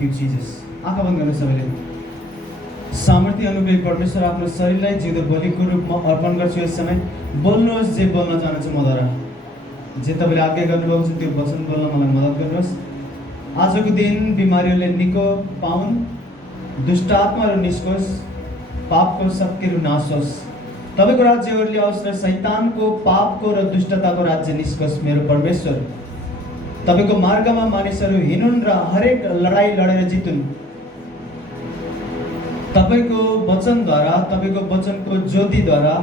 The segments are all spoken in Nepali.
Thank you Jesus. आँखा बन्द गर्नु सबैले। सामर्थ्य अनुग्रही परमेश्वर, आफ्नो शरीरलाई जिउँदो बलिको रूपमा अर्पण गर्छु यस समय। बोल्नुहोस् जे बोल्न चाहन्छु मद्वारा, जे तपाईँले आज्ञा गर्नुभएको छ त्यो वचन बोल्न मलाई मद्दत गर्नुहोस्। आजको दिन बिमारीहरूले निको पाउन्, दुष्ट आत्माहरू निस्कोस्, पापको शक्तिहरू नाश होस्, तपाईँको राज्य ओर्लियोस् र शैतानको पापको र दुष्टताको राज्य निस्कोस्। मेरो परमेश्वर, तपाईँको मार्गमा मानिसहरू हिँडुन् र हरेक लडाई लडेर जितुन्। तपाईँको वचनद्वारा, तपाईँको वचनको ज्योतिद्वारा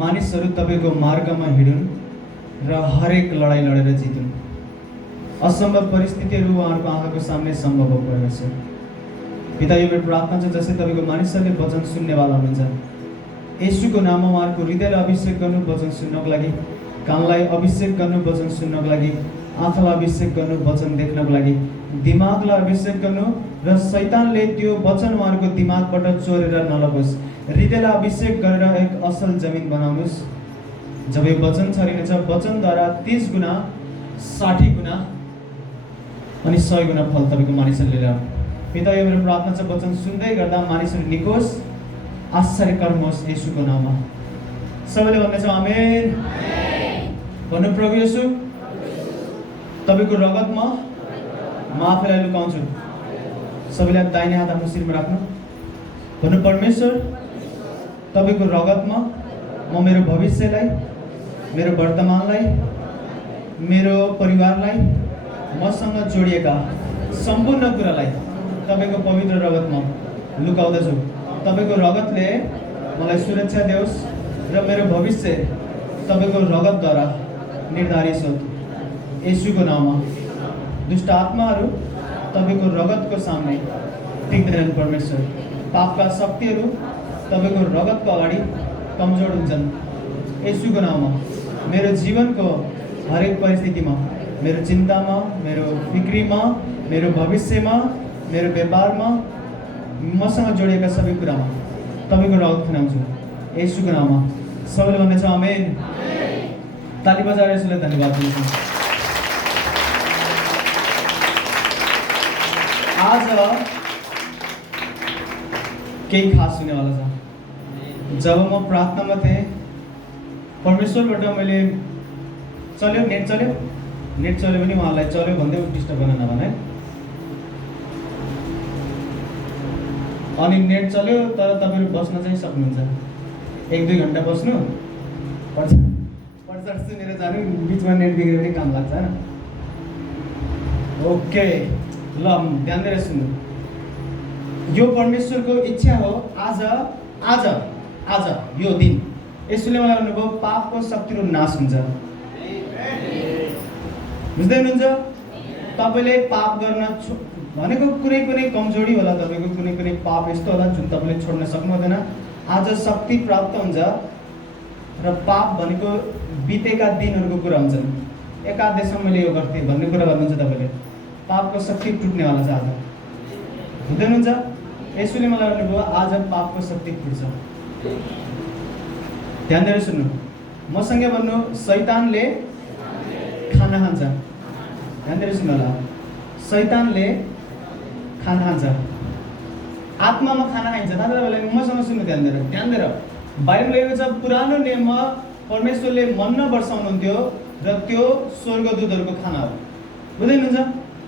मानिसहरू तपाईँको मार्गमा हिँडुन् र हरेक लडाई लडेर जितुन्। असम्भव परिस्थितिहरू उहाँहरूको आँखाको सामने सम्भव भएको छ। पिता, यो मेरो प्रार्थना छ जसै तपाईँको मानिसहरूले वचन सुन्नेवाला हुनुहुन्छ, येशूको नाममा उहाँहरूको हृदयलाई अभिषेक गर्नु वचन सुन्नको लागि, कानलाई अभिषेक गर्नु वचन सुन्नको लागि, आँखालाई अभिषेक गर्नु वचन देख्नको लागि, दिमागलाई अभिषेक गर्नु र शैतानले त्यो वचन उहाँहरूको दिमागबाट चोरेर नलगोस्। हृदयलाई अभिषेक गरेर एक असल जमिन बनाउनुहोस्। जब यो वचन छरिनेछ, वचनद्वारा 30 गुणा, 60 गुणा अनि 100 गुणा फल तपाईँको मानिसहरूले लिएर। पिता, यो मेरो प्रार्थना छ, वचन सुन्दै गर्दा मानिसहरू निकोस्, आश्चर्य कर्म होस् येशूको नाममा। सबैले भन्नेछौँ आमेन। भन्नु, प्रभु येशू, तपाईँको रगतमा म आफैलाई लुकाउँछु। सबैलाई दाहिने हात आफ्नो शिरमा राख्नु। भन्नु, परमेश्वर, तपाईँको रगतमा म मेरो भविष्यलाई, मेरो वर्तमानलाई, मेरो परिवारलाई, मसँग जोडिएका सम्पूर्ण कुरालाई तपाईँको पवित्र रगतमा लुकाउँदछु। तपाईँको रगतले मलाई सुरक्षा देओस् र मेरो भविष्य तपाईँको रगतद्वारा निर्धारित होस् येशूको नाममा। दुष्ट आत्माहरू तपाईँको रगतको सामने टिक्दैनन् परमेश्वर। पापका शक्तिहरू तपाईँको रगतको अगाडि कमजोर हुन्छन् येशूको नाममा। मेरो जीवनको हरेक परिस्थितिमा, मेरो चिन्तामा, मेरो फिक्रीमा, मेरो भविष्यमा, मेरो व्यापारमा, मसँग जोडिएका सबै कुरामा तपाईँको रगत खनाउँछु येशूको नाममा। सबैले भन्नेछ आमेन। ताली बजाएर यसलाई धन्यवाद दिन्छु। आज केही खास हुनेवाला छ। जब म प्रार्थनामा थिएँ, परमेश्वरबाट मैले नेट चल्यो भने उहाँलाई चल्यो भन्दै डिस्टर्ब गर्न नभने। अनि नेट चल्यो तर तपाईँहरू बस्न चाहिँ सक्नुहुन्छ। 1-2 घन्टा बस्नु, पढ्छ सुनेर जानु, बिचमा नेट बिग्रियो भने काम लाग्छ होइन। ओके, ल ध्यान दिएर सुन्नु। यो परमेश्वरको इच्छा हो। आज आज आज यो दिन यसले मलाई भन्नुभयो पापको शक्तिहरू नाश हुन्छ। बुझ्दै हुनुहुन्छ? तपाईँले पाप गर्न भनेको कुनै कमजोरी होला, तपाईँको कुनै पाप यस्तो होला जुन तपाईँले छोड्न सक्नु हुँदैन। आज शक्ति प्राप्त हुन्छ र पाप भनेको बितेका दिनहरूको कुरा हुन्छन्। एकादेशमा मैले यो गर्थेँ भन्ने कुरा गर्नुहुन्छ तपाईँले। पापको शक्ति टुट्नेवाला छ आज। हुँदैन हुन्छ? यसैले मलाई भन्नुभयो आज पापको शक्ति फुट्छ। ध्यान दिएर सुन्नु, मसँगै भन्नु, शैतानले खाना खान्छ। ध्यान दिएर सुन्नु होला, शैतानले खाना खान्छ, आत्मामा खाना खाइन्छ। तपाईँलाई मसँग सुन्नु ध्यान दिएर। बाइबल लेखेको छ पुरानो नियममा परमेश्वरले मन्ना वर्षाउनुहुन्थ्यो र त्यो स्वर्गदूतहरूको खाना हो। बुझ्दै हुनुहुन्छ?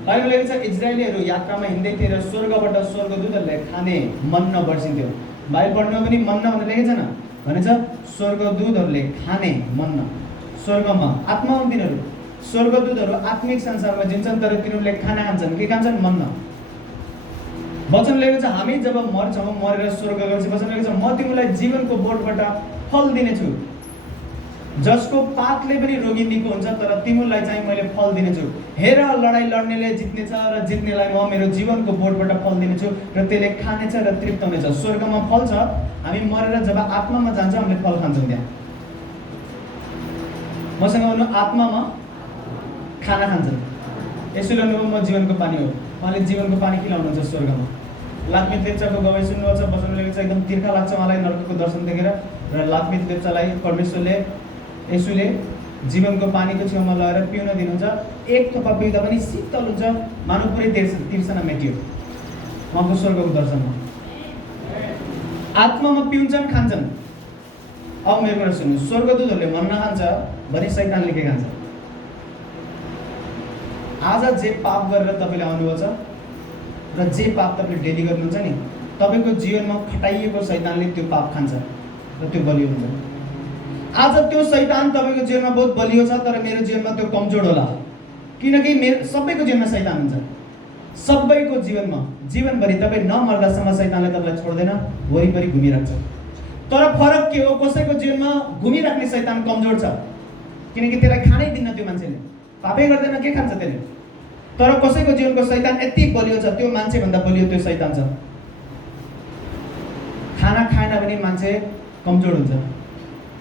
बाइबल लेखेको छ इजरायलीहरू यात्रामा हिँड्दै थिए र स्वर्गबाट स्वर्गदूतहरूले खाने मन्ना वर्षिन्थ्यो। बाइबल पढ्नुमा पनि मन्ना भनेर लेखेको छैन भनेछ, स्वर्गदूतहरूले खाने मन्ना स्वर्गमा। आत्मा हुन् तिनीहरू। स्वर्गदूतहरू आत्मिक संसारमा जिन्छन् तर तिनीहरूले खाना खान्छन्। के खान्छन्? मन्ना। वचन लेखेको छ हामी जब मर्छौँ, मरेर स्वर्ग गएपछि वचन लेखेको छ म तिमीलाई जीवनको बोटबाट फल दिनेछु। जसको पातले पनि रोगी निको हुन्छ तर तिमीलाई चाहिँ मैले फल दिनेछु। हेर, लडाई लड्नेले जित्नेछ र जित्नेलाई म मेरो जीवनको बोटबाट फल दिनेछु र त्यसले खानेछ र तृप्त हुनेछ। स्वर्गमा फल छ। हामी मरेर जब आत्मामा जान्छौँ हामीले फल खान्छौँ त्यहाँ। मसँग भन्नु, आत्मामा खाना खान्छन्। यसैले म जीवनको पानी हो। उहाँले जीवनको पानी खिलाउनुहुन्छ स्वर्गमा। लाक्मित लेप्चाको गवाई सुन्नुपर्छ। वचन लेखेको छ एकदम तिर्खा लाग्छ उहाँलाई नरकको दर्शन देखेर। र लाक्मित लेप्चालाई परमेश्वरले, यसुले जीवनको पानीको छेउमा लगेर पिउन दिनुहुन्छ। एक थोपा पिउँदा पनि शीतल हुन्छ, मानव पुरै तिर्सना मेटियो। उहाँको स्वर्गको दर्शनमा। आत्मामा पिउँछन् खान्छन्। अब मेरो कुरा सुन्नु, स्वर्गदूतहरूले मन्ना खान्छ भने शैतानले के खान्छ? आज जे पाप गरेर तपाईँले आउनुभएको छ र जे पाप तपाईँले डेली गर्नुहुन्छ नि, तपाईँको जीवनमा खटाइएको शैतानले त्यो पाप खान्छ र त्यो बलियो हुन्छ। आज त्यो शैतान तपाईँको जीवनमा बहुत बलियो छ, तर मेरो जीवनमा त्यो कमजोर होला, किनकि मेरो सबैको जीवनमा शैतान हुन्छ। सबैको जीवनमा जीवनभरि तपाईँ नमर्दासम्म शैतानले तपाईँलाई छोड्दैन, वरिपरि घुमिराख्छ। तर फरक के हो, कसैको जीवनमा घुमिराख्ने शैतान कमजोर छ, किनकि त्यसलाई खानै दिन्न, त्यो मान्छेले पापै गर्दैन, के खान्छ त्यसले। तर कसैको जीवनको शैतान यति बलियो छ, त्यो मान्छेभन्दा बलियो त्यो शैतान छ। खाना खाएन भने मान्छे कमजोर हुन्छ।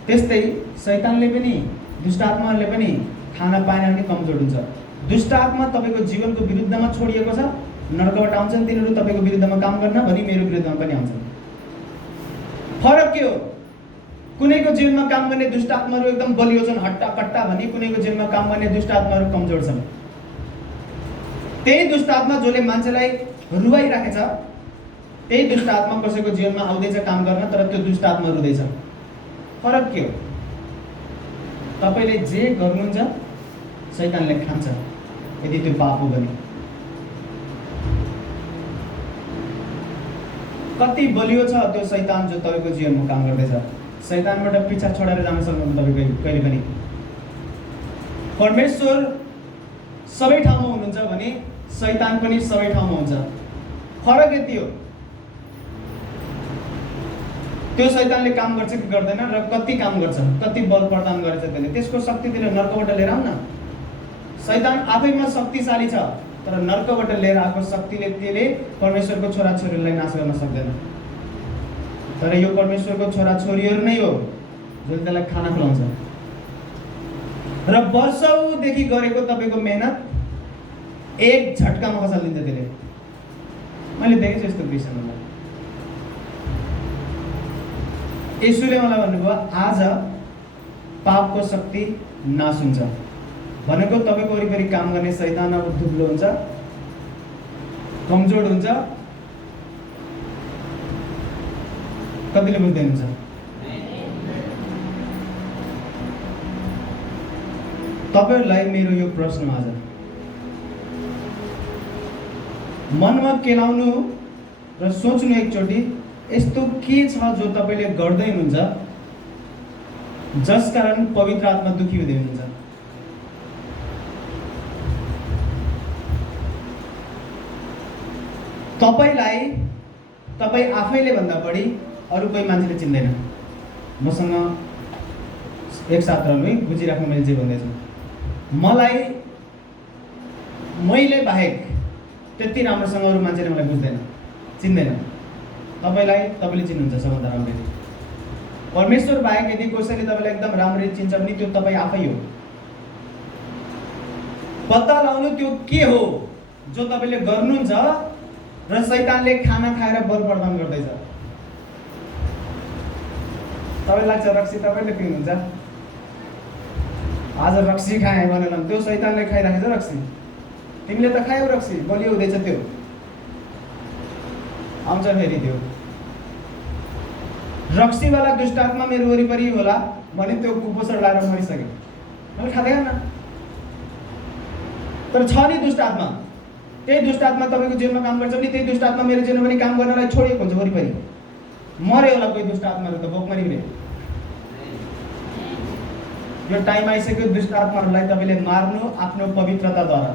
त्यस्तै शैतानले पनि, दुष्ट आत्माले पनि खाना पाएन भने कमजोर हुन्छ। दुष्ट आत्मा तपाईँको जीवनको विरुद्धमा छोडिएको छ, नर्कबाट आउँछन् तिनीहरू तपाईँको विरुद्धमा काम गर्न, भनी मेरो विरुद्धमा पनि आउँछन्। फरक के हो, कुनैको जीवनमा काम गर्ने दुष्ट आत्माहरू एकदम बलियो छन्, हट्टा कट्टा, भने कुनैको जीवनमा काम गर्ने दुष्ट आत्माहरू कमजोर छन्। त्यही दुष्ट आत्मा जसले मान्छेलाई रुवाइराखेछ, त्यही दुष्ट आत्मा कसैको जीवनमा आउँदैछ काम गर्न, तर त्यो दुष्ट आत्मा रुँदैछ। फरक के हो, तपाईँले जे गर्नुहुन्छ शैतानले खान्छ, यदि त्यो पाप हो भने। कति बलियो छ त्यो शैतान जो तपाईँको जीवनमा काम गर्दैछ। शैतानबाट पिछा छोडेर जान सक्नुहुन्न तपाईँ कहिले पनि। परमेश्वर सबै ठाउँमा हुनुहुन्छ भने शैतान पनि सबै ठाउँमा हुन्छ। फरक यति हो, त्यो शैतानले काम गर्छ कि गर्दैन र कति काम गर्छ, कति बल प्रदान गरेछ त्यसले, त्यसको शक्ति त्यसले नर्कबाट लिएर आउन। शैतान आफैमा शक्तिशाली छ, तर नर्कबाट लिएर आएको शक्तिले त्यसले परमेश्वरको छोराछोरीलाई नाश गर्न सक्दैन। तर यो परमेश्वरको छोराछोरीहरू नै हो जसले त्यसलाई खाना खुवाउँछ। र वर्षौँदेखि गरेको तपाईँको मेहनत एक झट्कामा खसालिदिन्छ त्यसले। मैले देखेको छु यस्तो क्रिस्चियनहरूलाई। येशूले मलाई भन्नुभयो आज पापको शक्ति नाश हुन्छ भनेको तपाईँको वरिपरि काम गर्ने शैतान अब दुब्लो हुन्छ, कमजोर हुन्छ। कतिले बुझ्दैनुहुन्छ? तपाईँहरूलाई मेरो यो प्रश्न आज मनमा केलाउनु र सोच्नु एकचोटि, यस्तो के छ जो तपाईँले गर्दै हुनुहुन्छ जसकारण पवित्र आत्मा दुखी हुँदै हुनुहुन्छ? तपाईलाई तपाईँ आफैले भन्दा बढी अरू कोही मान्छेले चिन्दैन। मसँग एक छात्रहरू है बुझिराख्नु, मैले जे भन्दैछु, मलाई मैले बाहेक त्यति राम्रोसँग अरू मान्छेले मलाई बुझ्दैन, चिन्दैन। तपाईँले चिन्नुहुन्छ सबभन्दा राम्ररी। परमेश्वर बाहेक यदि कसैले तपाईँलाई एकदम राम्ररी चिन्छ भने त्यो तपाईँ आफै हो। पत्ता लगाउनु त्यो के हो जो तपाईँले गर्नुहुन्छ र शैतानले खाना खाएर बल प्रदान गर्दैछ। तपाईँलाई लाग्छ रक्सी तपाईँले पिउनुहुन्छ, आज रक्सी खाएँ भनेर त्यो शैतानले खाइराखेछ रक्सी। तिमीले त खायौ रक्सी, बलियो हुँदैछ, त्यो आउँछ फेरि त्यो रक्सीवाला दुष्ट आत्मा मेरो वरिपरि होला भने त्यो कुपोषण लाएर मरिसक्यो, मैले खाँदैन। तर छ नि दुष्ट आत्मा, त्यही दुष्ट आत्मा तपाईँको जीवनमा काम गर्छ भने त्यही दुष्ट आत्मा मेरो जीवनमा पनि काम गर्नलाई छोडिएको हुन्छ। वरिपरि मर्यो होला कोही दुष्ट आत्माहरू त बोकमरीले। यो टाइम आइसक्यो दुष्ट आत्माहरूलाई तपाईँले मार्नु आफ्नो पवित्रताद्वारा।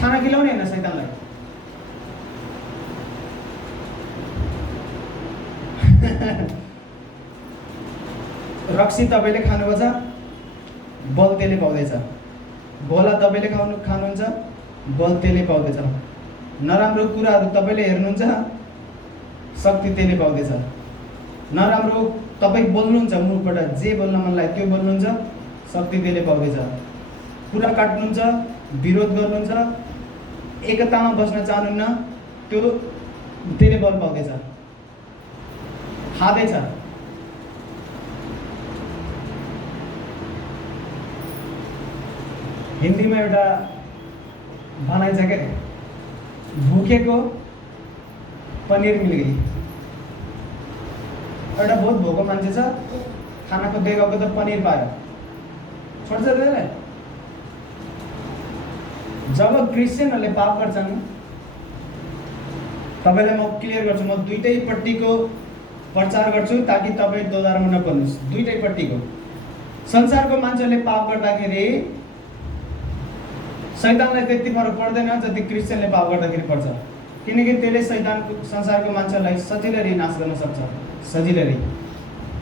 खाना खिलाउने होइन शैतानलाई। रक्सी तपाईँले खानुपर्छ, बल त्यसले पाउँदैछ। गोला तपाईँले खानुहुन्छ, बल त्यसले पाउँदैछ। नराम्रो कुराहरू तपाईँले हेर्नुहुन्छ, शक्ति त्यसले पाउँदैछ। नराम्रो तपाईँ बोल्नुहुन्छ, मुखबाट जे बोल्न मन लाग्यो त्यो बोल्नुहुन्छ, शक्ति त्यसले पाउँदैछ। कुरा काट्नुहुन्छ, विरोध गर्नुहुन्छ, एकतामा बस्न चाहनुहुन्न, त्यो त्यसले बल पाउँदैछ, खाँदैछ। हिन्दीमा एउटा भनाइ छ क्या, भुकेको पनिर मिल गई। एउटा बहुत भोको मान्छे छ, खाना खोज्दै गएको त पनिर पायो, छोड्छ त्यसलाई? जब क्रिस्चियनहरूले पाप गर्छन्, तपाईँलाई म क्लियर गर्छु, म दुईटैपट्टिको प्रचार गर्छु ताकि तपाईँ दोधारमा नपर्नुहोस्। दुईटैपट्टिको संसारको मान्छेहरूले पाप गर्दाखेरि शैतानलाई त्यति फरक पर्दैन जति क्रिस्चियनले पाप गर्दाखेरि पर्छ, किनकि त्यसले शैतानको संसारको मान्छेलाई सजिलै नाश गर्न सक्छ, सजिलै।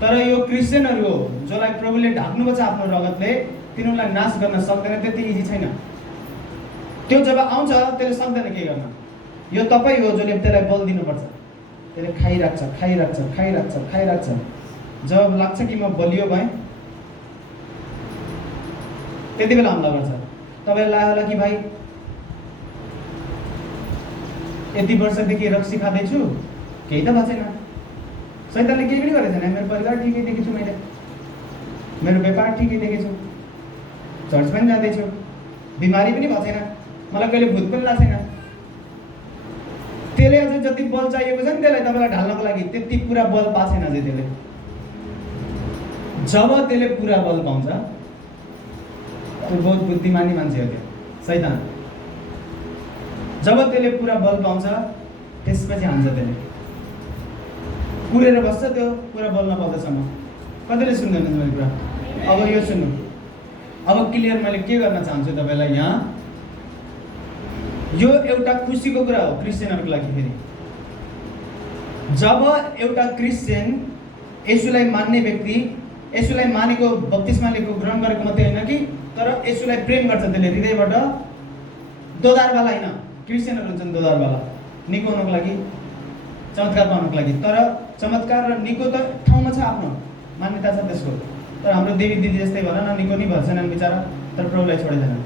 तर यो क्रिस्चियनहरू हो जसलाई प्रभुले ढाक्नुपर्छ आफ्नो रगतले, तिनीहरूलाई नाश गर्न सक्दैन, त्यति इजी छैन। त्यो जब आउँछ त्यसले सक्दैन के गर्न। यो तपाईँ हो जसले त्यसलाई बल दिनुपर्छ। त्यसले खाइराख्छ खाइराख्छ खाइराख्छ खाइराख्छ, जब लाग्छ कि म बलियो भएँ, त्यति बेला हमला गर्छ। तपाईँलाई लाग्यो होला कि भाइ यति वर्षदेखि रक्सी खाँदैछु, केही त भएको छैन, शैतानले केही पनि गरेको छैन, मेरो परिवार ठिकै देखेछु, मैले मेरो व्यापार ठिकै देखेछु, चर्च पनि जाँदैछु, बिमारी पनि भएको छैन, मलाई कहिले भूत पनि लाग्छ छैन। त्यसले अझै जति बल चाहिएको छ नि त्यसलाई तपाईँलाई ढाल्नको लागि त्यति पुरा बल पाएको छैन अझै त्यसले। जब त्यसले पुरा बल पाउँछ, त्यो बहुत बुद्धिमानी मान्छे हो त्यो शैतान। जब त्यसले पुरा बल पाउँछ त्यसपछि हान्छ, त्यसले कुरेर बस्छ त्यो पुरा बल नपाउँदासम्म। कतिले सुन्दैन मेरो कुरा? अब यो सुन्नु, अब क्लियर मैले के गर्न चाहन्छु तपाईँलाई यहाँ, यो एउटा खुसीको कुरा हो क्रिस्चियनहरूको लागि। फेरि जब एउटा क्रिस्चियन येशूलाई मान्ने व्यक्ति, येशूलाई मानेको बप्तिस्मा लिएको ग्रहण गरेको मात्रै होइन कि, तर येशूलाई प्रेम गर्छ त्यसले हृदयबाट, दोधारवाला होइन, क्रिस्चियनहरू हुन्छन् दोधारवाला, निको हुनको लागि, चमत्कार पाउनको लागि। तर चमत्कार र निको त ठाउँमा छ, आफ्नो मान्यता छ त्यसको। तर हाम्रो देवी दिदी जस्तै भन न, निको नि भएको छैनन् बिचरा, तर प्रभुलाई छोडेछन्।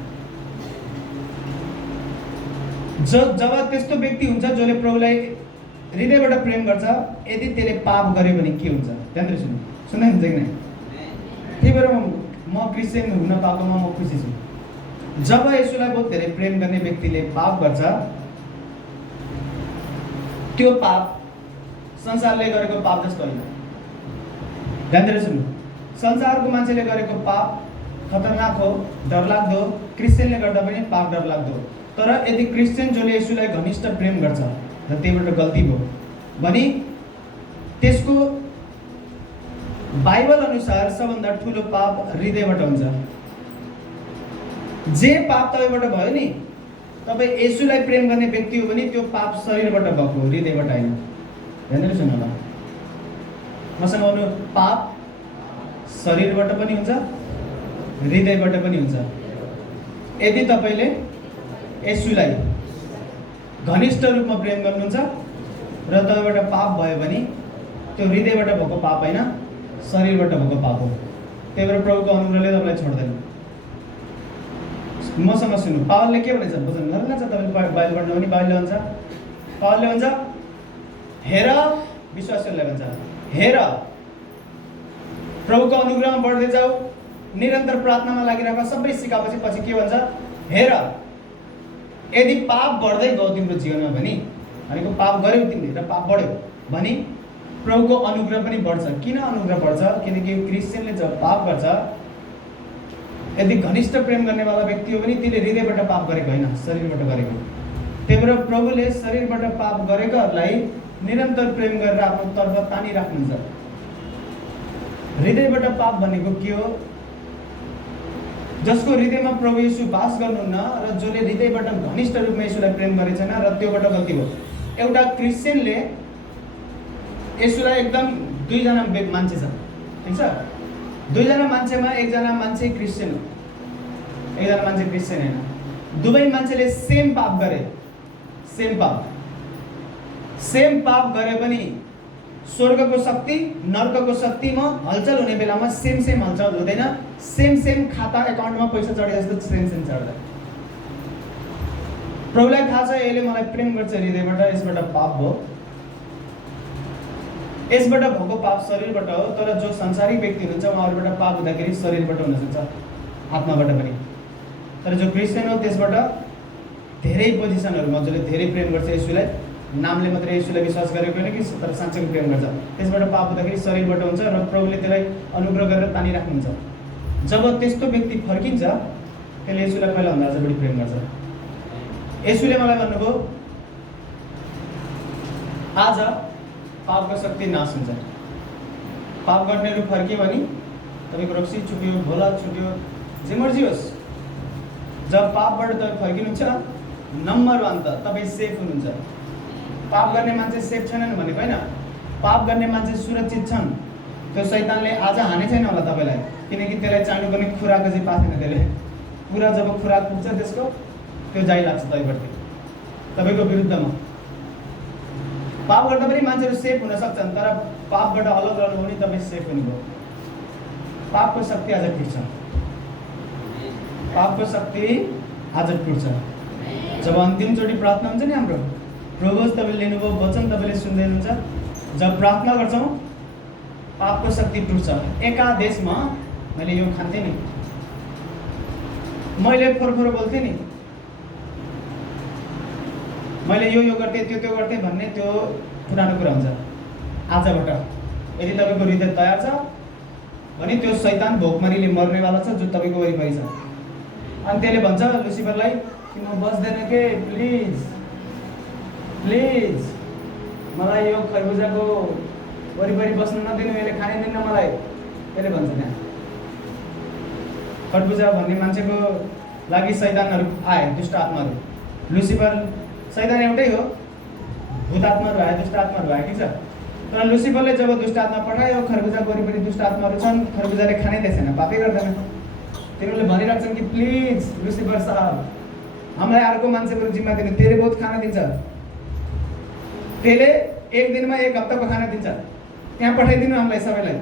जब त्यस्तो व्यक्ति हुन्छ जसले प्रभुलाई हृदयबाट प्रेम गर्छ, यदि त्यसले पाप गर्यो भने के हुन्छ? त्यहाँनिर सुन्नुहुन्छ कि नै? त्यही भएर म क्रिस्चियन हुन पाएकोमा म खुसी छु। जब येशूलाई बहुत धेरै प्रेम गर्ने व्यक्तिले पाप गर्छ, त्यो पाप संसारले गरेको पाप जस्तो होइन। ध्यान दिएर सुन्नु, संसारको मान्छेले गरेको पाप खतरनाक हो, डरलाग्दो, क्रिस्चियनले गर्दा पनि पाप डरलाग्दो। तर यदि क्रिस्चियन जसले येशूलाई घनिष्ठ प्रेम गर्छ र त्यहीबाट गल्ती भयो भने त्यसको बाइबल अनुसार सबभन्दा ठुलो पाप हृदयबाट हुन्छ। जे पाप तपाईँबाट भयो नि, तपाईँ येशूलाई प्रेम गर्ने व्यक्ति हो भने त्यो पाप शरीरबाट भएको, हृदयबाट होइन। हेर्नु सुन्नु होला, मसँग आउनु, पाप शरीरबाट पनि हुन्छ, हृदयबाट पनि हुन्छ। यदि तपाईँले येशूलाई घनिष्ठ रूपमा प्रेम गर्नुहुन्छ र तपाईँबाट पाप भयो भने त्यो हृदयबाट भएको पाप होइन, शरीरबाट भएको पाप हो। त्यही भएर प्रभुको अनुग्रहले तपाईँलाई छोड्दैन। मसँग सुन्नु, पावलले के भनेछ बुझ्नु गर्नु छ? तपाईँले बाइबल पढ्नु भने बाइबलले भन्छ, पावलले भन्छ, हेर, विश्वासीहरूलाई भन्छ, हेर प्रभुको अनुग्रहमा बढ्दै जाऊ, निरन्तर प्रार्थनामा लागिराख, सबै सिकाएपछि पछि के भन्छ? हेर, यदि पाप बढ्दै गयो तिम्रो जीवनमा भने, भनेको पाप गर्यौ तिमीले र पाप बढ्यो भने प्रभुको अनुग्रह पनि बढ्छ। किन अनुग्रह बढ्छ? किनकि क्रिस्चियनले जब पाप गर्छ, यदि घनिष्ठ प्रेम गर्नेवाला व्यक्ति हो भने त्यसले हृदयबाट पाप गरेको होइन, शरीरबाट गरेको। त्यही भएर प्रभुले शरीरबाट पाप गरेकाहरूलाई निरन्तर प्रेम गरेर आफ्नो तर्फ तानिराख्नुहुन्छ। हृदयबाट पाप भनेको के हो? जसको हृदयमा प्रभु येशू वास गर्नुहुन्न र जसले हृदयबाट घनिष्ठ रूपमा येशूलाई प्रेम गरेको छैन र त्योबाट गल्ती भयो। एउटा क्रिस्चियनले येशूलाई एकदम दुईजना मान्छे छ, ठिक छ? दुईजना मान्छेमा एकजना मान्छे क्रिस्चियन हो, एकजना मान्छे क्रिस्चियन होइन। दुवै मान्छेले सेम पाप गरे, सेम पाप गरे पनि स्वर्गको शक्ति नर्कको शक्तिमा हलचल हुने बेलामा सेम हलचल हुँदैन। सेम खाता एकाउन्टमा पैसा चढे जस्तो सेम चढ्दैन। प्रभुलाई थाहा छ यसले मलाई प्रेम गर्छ हृदयबाट, यसबाट पाप भयो, यसबाट भएको पाप शरीरबाट हो। तर जो संसारिक व्यक्ति हुनुहुन्छ उहाँहरूबाट पाप हुँदाखेरि शरीरबाट हुन सक्छ, आत्माबाट पनि। तर जो क्रिस्चियन हो त्यसबाट धेरै पोजिसनहरूमा जसले धेरै प्रेम गर्छ येशूलाई, नामले मात्रै येशूलाई विश्वास गरेको होइन कि तर साँच्चै प्रेम गर्छ, त्यसबाट पाप हुँदाखेरि शरीरबाट हुन्छ र प्रभुले त्यसलाई अनुग्रह गरेर तानिराख्नुहुन्छ। जब त्यस्तो व्यक्ति फर्किन्छ त्यसले येशूलाई पहिलाभन्दा अझ बढी प्रेम गर्छ। येशूले मलाई भन्नुभयो आज पापको शक्ति नाश हुन्छ। पाप गर्नेहरू फर्कियो भने तपाईँको रक्सी छुट्यो, भोला छुट्यो, जे मर्जी होस्, जब पापबाट तपाईँ फर्किनुहुन्छ नम्बर 1 त तपाईँ सेफ हुनुहुन्छ। पाप गर्ने मान्छे सेफ छैनन् भनेको होइन, पाप गर्ने मान्छे सुरक्षित छन्। त्यो शैतानले आज हाने छैन होला तपाईँलाई, किनकि त्यसलाई चाहनुपर्ने खुराक चाहिँ पाएको छैन। त्यसले पुरा जब खुराक पुग्छ त्यसको त्यो जाइ लाग्छ तपाईँको विरुद्धमा। पाप गर्दा पनि मान्छेहरू सेफ हुन सक्छन्, तर पापबाट अलग रहनु भने तपाईँ सेफ हुनुभयो। पापको शक्ति आज टुट्छ, पापको शक्ति आज टुट्छ। जब अन्तिमचोटि प्रार्थना हुन्छ नि हाम्रो, प्रभु तपाईँले लिनुभयो वचन तपाईँले सुन्दै हुनुहुन्छ, जब प्रार्थना गर्छौँ पापको शक्ति टुट्छ। एकादेशमा मैले यो खान्थेँ नि, मैले फोरफोरो बोल्थेँ नि, मैले यो गर्थेँ त्यो गर्थेँ भन्ने त्यो पुरानो कुरा हुन्छ। आजबाट यदि तपाईँको हृदय तयार छ भने त्यो शैतान भोकमरीले मर्नेवाला छ जो तपाईँको वरिपरि छ। अनि त्यसले भन्छ लुसिफरलाई कि म बस्दैन के, प्लिज प्लिज मलाई यो खरबुजाको वरिपरि बस्न नदिनु, यसले खाने दिन्न मलाई। त्यसले भन्छ त्यहाँ खरबुजा भन्ने मान्छेको लागि शैतानहरू आए, दुष्ट आत्माहरू। लुसिफर शैतान एउटै हो, भूत आत्माहरू आए, दुष्ट आत्माहरू आए, ठिक छ। तर लुसिफरले जब दुष्ट आत्मा पठायो, खरबुजाको वरिपरि दुष्ट आत्माहरू छन्, खरबुजाले खानै दिएछैन, पापै गर्दैन। तिनीहरूले भनिरहेछन् कि प्लिज लुसिफर साहब हामीलाई अर्को मान्छेको जिम्मा दिनु, त्यसले बहुत खाना दिन्छ, त्यसले एक दिनमा 1 हप्ताको खाना दिन्छ, त्यहाँ पठाइदिनु हामीलाई सबैलाई।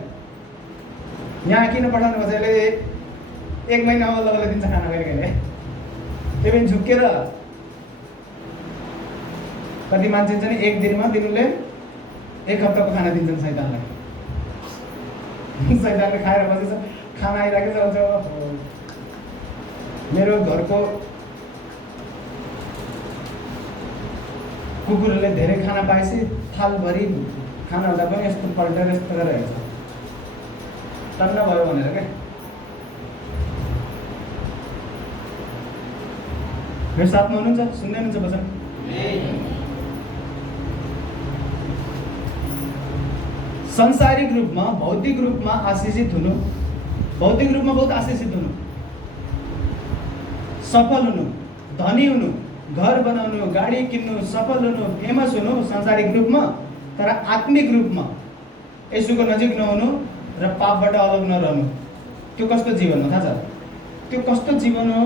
यहाँ किन पठाउनु पर्छ, यसले 1 महिना बल्ल दिन्छ खाना कहिले कहिले। त्यो पनि झुक्केर कति मान्छे चाहिँ 1 दिनमा तिनीहरूले 1 हप्ताको खाना दिन्छन् शैतानलाई। शैतानले खाएर बसेछ, खाना आइरहेको छ। मेरो घरको कुकुरले धेरै खाना पाएपछि थालभरि खाना हुँदा पनि यस्तो पल्टेर यस्तो गरेर हेर्छ, टन्न भयो भनेर क्या। मेरो साथमा हुनुहुन्छ, सुन्दै हुनुहुन्छ वचन? संसारिक रूपमा, भौतिक रूपमा आशिषित हुनु, भौतिक रूपमा बहुत आशिषित हुनु, सफल हुनु, धनी हुनु, घर बनाउनु, गाडी किन्नु, सफल हुनु, फेमस हुनु संसारिक रूपमा, तर आत्मिक रूपमा येशूको नजिक नहुनु र पापबाट अलग नरहनु, त्यो कस्तो जीवन हो थाहा छ? त्यो कस्तो जीवन हो?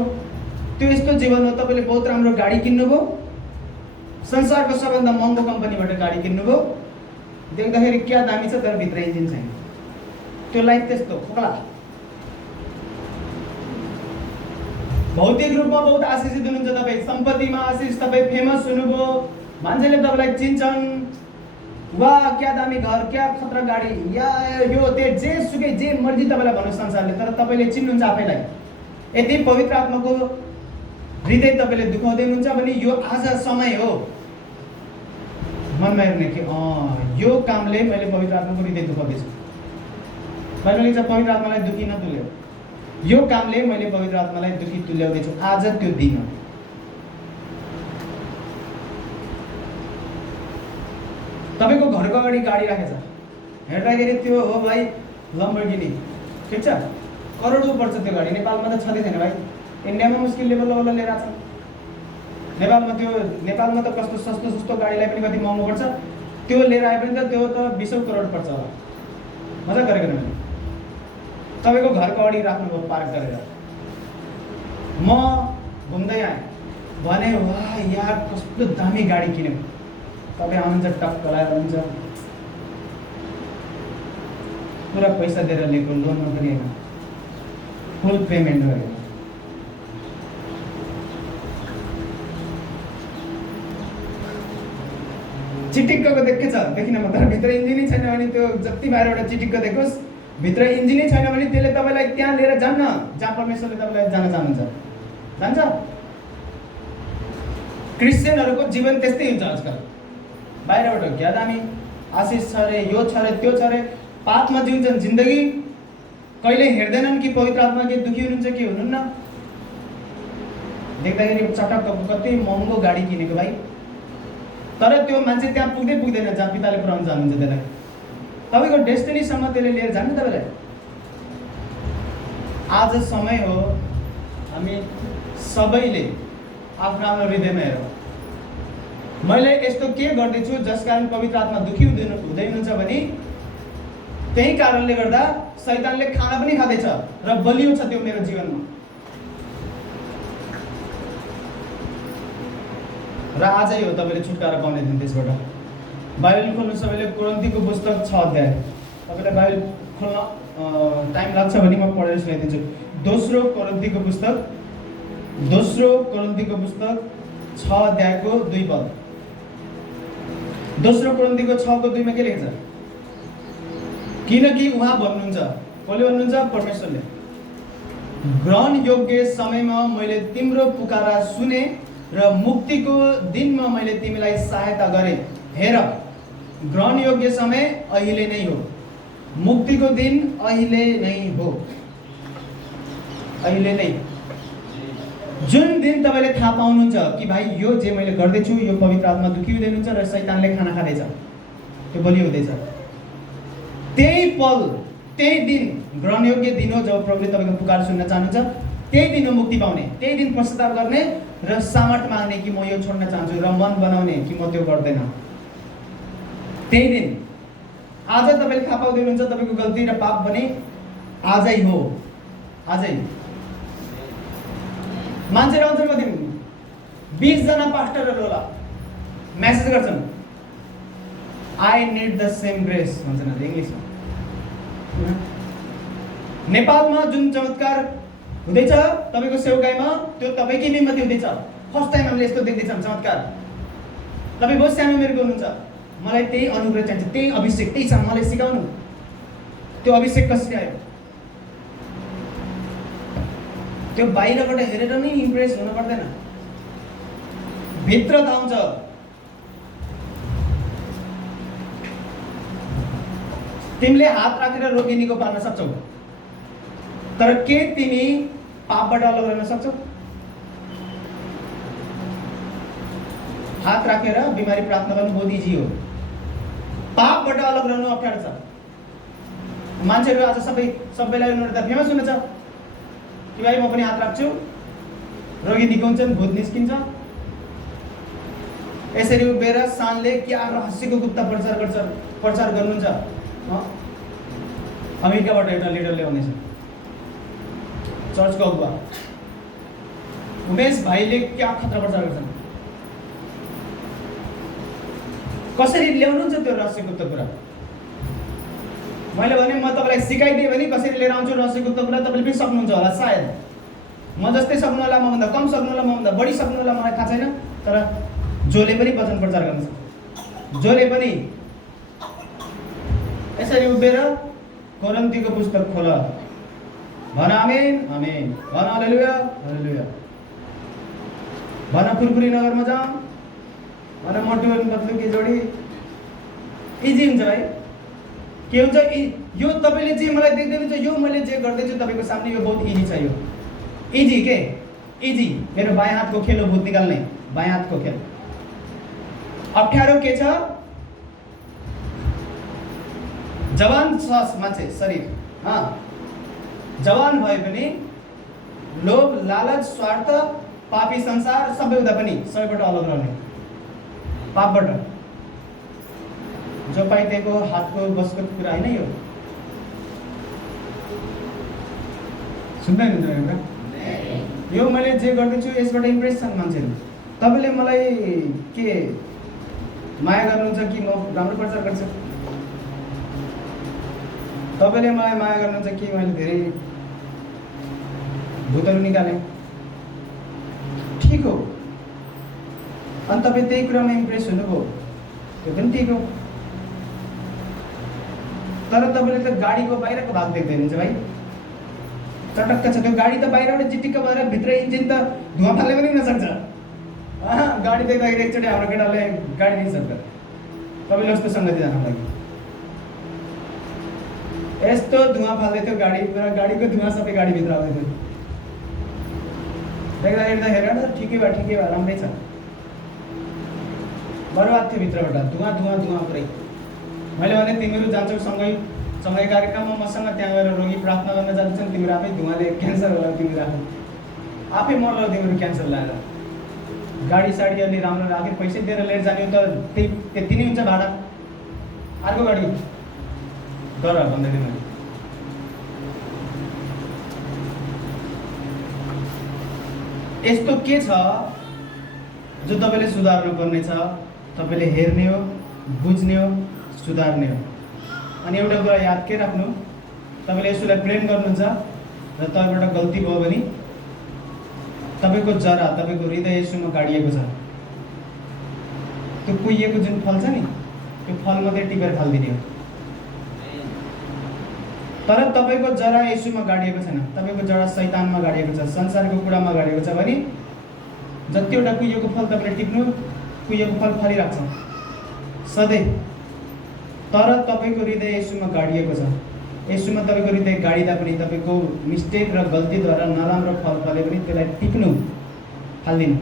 त्यो यस्तो जीवन हो, तपाईँले बहुत राम्रो गाडी किन्नुभयो, संसारको सबभन्दा महँगो कम्पनीबाट गाडी किन्नुभयो, देख्दाखेरि क्या दामी छ तर भित्र इन्जिन छैन। त्यो लाइफ त्यस्तो खोक्ला। भौतिक रूपमा बहुत आशिषित हुनुहुन्छ तपाईँ, सम्पत्तिमा आशिष, तपाईँ फेमस हुनुभयो, मान्छेले तपाईँलाई चिन्छन्, वाह क्या दामी घर, क्या खतरा गाडी, या यो त्यो जे सुकै जे मर्जी तपाईँलाई भन्नु संसारले, तर तपाईँले चिन्नुहुन्छ आफैलाई। यदि पवित्र आत्माको हृदय तपाईँले दुखाउँदै हुनुहुन्छ भने यो आज समय हो मनमा हेर्ने कि यो कामले मैले पवित्र आत्माको हृदय दुखाउँदैछु। बाइबलले चाहिँ पवित्र आत्मालाई दुखी नतुल्यो, यो कामले मैले पवित्र आत्मालाई दुखी तुल्याउँदैछु। आज त्यो दिन हो। तपाईँको घरको अगाडि गाडी राखेछ, हेर्दाखेरि त्यो हो भाइ लम्बोर्गिनी, ठिक छ, करोडौँ पर्छ त्यो गाडी। नेपालमा त छँदै छैन भाइ, इन्डियामा मुस्किलले बल्ल बल्ल लिएर आएको छ। नेपालमा त कस्तो सस्तो गाडीलाई पनि कति महँगो पर्छ, त्यो लिएर आए पनि त त्यो त 20 करोड पर्छ होला। मजा गरेको न, तपाईँको घरको अगाडि राख्नुभयो पार्क गरेर। म घुम्दै आएँ भने वाह यार कस्तो दामी गाडी किन्यो, तपाईँ आउनुहुन्छ टक्क लगाएर हुन्छ, पुरा पैसा दिएर लिएको, लोनमा पनि होइन, फुल पेमेन्ट गरेर। चिटिक्कको देखेछ, देखिन म, तर भित्र इन्जिनै छैन भने त्यो जति बाहिरबाट चिटिक्क देखोस्, भित्र इन्जिनै छैन भने त्यसले तपाईँलाई त्यहाँ लिएर जान्न जहाँ परमेश्वरले तपाईँलाई जान चाहनुहुन्छ। जान्छ? क्रिस्चियनहरूको जीवन त्यस्तै हुन्छ आजकल। बाहिरबाट क्या दामी आशिष छ रे, यो छ रे, त्यो छ रे, पापमा जिउँछन् जिन्दगी, कहिले हेर्दैनन् कि पवित्र आत्मा के दुखी हुनुहुन्छ कि हुनुहुन्न। देख्दाखेरि चटक्क कति महँगो गाडी किनेको भाइ, तर त्यो मान्छे त्यहाँ पुग्दै पुग्दैन जहाँ पिताले पुऱ्याउन चाहनुहुन्छ त्यसलाई। तपाईँको डेस्टिनीसम्म त्यसले लिएर जान्छ तपाईँलाई। आज समय हो हामी सबैले आफ्नो आफ्नो हृदयमा हेरौँ, मैले यस्तो के गर्दैछु जस कारण पवित्र आत्मा दुखी हुँदै हुनुहुन्छ भने त्यही कारणले गर्दा शैतानले खाना पनि खाँदैछ र बलियो छ त्यो मेरो जीवनमा। र आजै हो तपाईँले छुटकारा पाउने दिन त्यसबाट। बाइबल खोल्नु सबैले कोरिन्थीको पुस्तक 6 अध्याय। तपाईँलाई बाइबल खोल्न टाइम लाग्छ भने म पढेर सुनाइदिन्छु। दोस्रो कोरिन्थीको पुस्तक 6 अध्यायको 2 पद। दोस्रो कोरिन्थीको 6 को 2 मा के लेख्छ? किनकि उहाँ भन्नुहुन्छ, कसले भन्नुहुन्छ? परमेश्वरले, ग्रहण योग्य समयमा मैले तिम्रो पुकारा सुने र मुक्तिको दिनमा मैले तिमीलाई सहायता गरेँ। हेर, ग्रहण योग्य समय अहिले नै हो, मुक्तिको दिन अहिले नै हो। अहिले नै, जुन दिन तपाईँले थाहा पाउनुहुन्छ कि भाइ यो जे मैले गर्दैछु यो पवित्र आत्मा दुखी हुँदैनुहुन्छ र शैतानले खाना खाँदैछ, त्यो बलियो हुँदैछ, त्यही पल, त्यही दिन ग्रहण योग्य दिन हो जब प्रभुले तपाईँको पुकार सुन्न चाहनुहुन्छ। त्यही दिन हो मुक्ति पाउने, त्यही दिन पश्चाताप गर्ने र सामर्थ माग्ने कि म यो छोड्न चाहन्छु र मन बनाउने कि म त्यो गर्दैन। त्यही दिन आज तपाईँले थाहा पाउँदै हुनुहुन्छ तपाईँको गल्ती र पाप भने आजै हो, आजै। मान्छेहरू आउँछन् कति 20 जना पास्टरहरू होला, मेसेज गर्छन्, I need the same grace भन्छन् इङ्ग्लिसमा। नेपालमा जुन चमत्कार हुँदैछ तपाईँको सेवकाईमा, त्यो तपाईँकै निम्ति हुँदैछ। फर्स्ट टाइम हामीले यस्तो देख्दैछौँ चमत्कार। तपाईँ बहुत सानो उमेरको हुनुहुन्छ, मलाई त्यही अनुग्रह चाहिन्छ, त्यही अभिषेक, त्यही छ, मलाई सिकाउनु त्यो अभिषेक कसरी आयो। त्यो बाहिरबाट हेरेर नै इम्प्रेस हुनु पर्दैन, भित्र त आउँछ। तिमीले हात राखेर रोगिनीको पार्न सक्छौ, तर के तिमी पापबाट अलग रहन सक्छौ? हात राखेर बिमारी प्रार्थना गर्नु बहुत इजी हो, पापबाट अलग रहनु अप्ठ्यारो छ। मान्छेहरू आज सबैलाई उनीहरू त फेमस हुनेछ कि भाइ म पनि हात राख्छु, रोगी निकाउँछन्, भूत निस्किन्छ। यसरी उभिएर सानले क्या रहस्यको गुप्त प्रचार गर्नुहुन्छ। अमेरिकाबाट एउटा लिडरले भन्दैछ, चर्चको अगुवा उमेश भाइले क्या खतरा प्रचार गर्छन्, कसरी ल्याउनुहुन्छ त्यो रहस्य गुप्त कुरा। मैले भने म तपाईँलाई सिकाइदिएँ भने कसरी लिएर आउँछु रहस्य गुप्त कुरा, तपाईँले पनि सक्नुहुन्छ होला सायद। म जस्तै सक्नु होला, मभन्दा कम सक्नु होला, मभन्दा बढी सक्नु होला, मलाई थाहा छैन। तर जसले पनि वचन प्रचार गर्नु सक्छ, जसले पनि यसरी उभिएर कोरिन्थीको पुस्तक खोल, भन आमेन, आमेन, भन हालेलुया, हालेलुया, भन फुरफुरी नगरमा जाऊँ, भन मोटिभेसन बदलु के जोडी। इजी हुन्छ भाइ। के हुन्छ यो तपाईँले जे मलाई देख्दै हुनुहुन्छ, यो मैले जे गर्दैछु तपाईँको सामने, यो बहुत इजी छ। यो इजी के इजी, मेरो बायाँ हातको खेल हो भूत निकाल्ने, बायाँ हातको खेल। अप्ठ्यारो के छ? जवान छ मान्छे शरीर, जवान भए पनि लोभ, लालच, स्वार्थ, पापी संसार सबै हुँदा पनि सबैबाट अलग रहने, पापबाट। जो पाइदिएको हातको बसको कुरा होइन यो। सुन्दै हुनुहुन्छ? यो मैले जे गर्दैछु यसबाट इम्प्रेस छन् मान्छेहरू। तपाईँले मलाई के माया गर्नुहुन्छ कि म राम्रो प्रचार गर्छु? तपाईँले मलाई माया गर्नुहुन्छ कि मैले धेरै भूतहरू निकालेँ? ठिक हो, अनि तपाईँ त्यही कुरामा इम्प्रेस हुनुभयो, त्यो पनि ठिक हो। तर तपाईँले त गाडीको बाहिरको भाग देख्दै हुनुहुन्छ भाइ, चटक्क छ त्यो गाडी त बाहिरबाट चिटिक्क भएर भित्र इन्जिन त धुवा फाल्ने पनि हुनसक्छ। गाडी देख्दाखेरि एकचोटि हाम्रो केटाले गाडी लिइसक्छ। तपाईँले कस्तो सङ्गति जानु लागि यस्तो धुवा फाल्दै थियो गाडी, गाडीको धुवा सबै गाडीभित्र आउँदै थियो। देख्दाखेरि त हेरेर ठिकै भयो राम्रै छ, बर्बाद थियो भित्रबाट, धुवा पुरै। मैले भने तिमीहरू जान्छौ सँगै कार्यक्रममा मसँग, त्यहाँ गएर रोगी प्रार्थना गर्न जान्छन्, तिम्रो आफै धुवाले क्यान्सर होला, तिमीहरू आफै मर्ला, तिमीहरू क्यान्सर लगाएर। गाडी साडी अलि राम्रो राखेर पैसा दिएर लिएर जाने त त्यति नै हुन्छ भाडा, अर्को गाडी गर भन्दै थिएँ मैले। यस्तो के छ जो तपाईँले सुधार्नु पर्ने छ, तपाईँले हेर्ने हो, बुझ्ने हो, सुधार्ने हो। अनि एउटा कुरा याद के राख्नु, तपाईँले यसोलाई प्रेम गर्नुहुन्छ र तपाईँबाट गल्ती भयो भने तपाईँको जरा, तपाईँको हृदय यसोमा गाडिएको छ। त्यो कुहिएको जुन फल छ नि, त्यो फल मात्रै टिपेर फालिदिने हो। तर तपाईँको जरा यसोमा गाडिएको छैन, तपाईँको जरा शैतानमा गाडिएको छ, संसारको कुरामा गाडिएको छ भने जतिवटा कुहिएको फल तपाईँले टिप्नु, कुहिएको फल फलिरहेको छ सधैँ। तर तपाईँको हृदय यसोमा गाडिएको छ। यसोमा तपाईँको हृदय गाडिँदा पनि तपाईँको मिस्टेक र गल्तीद्वारा नराम्रो फल फल्यो भने त्यसलाई टिप्नु, फालिदिनु,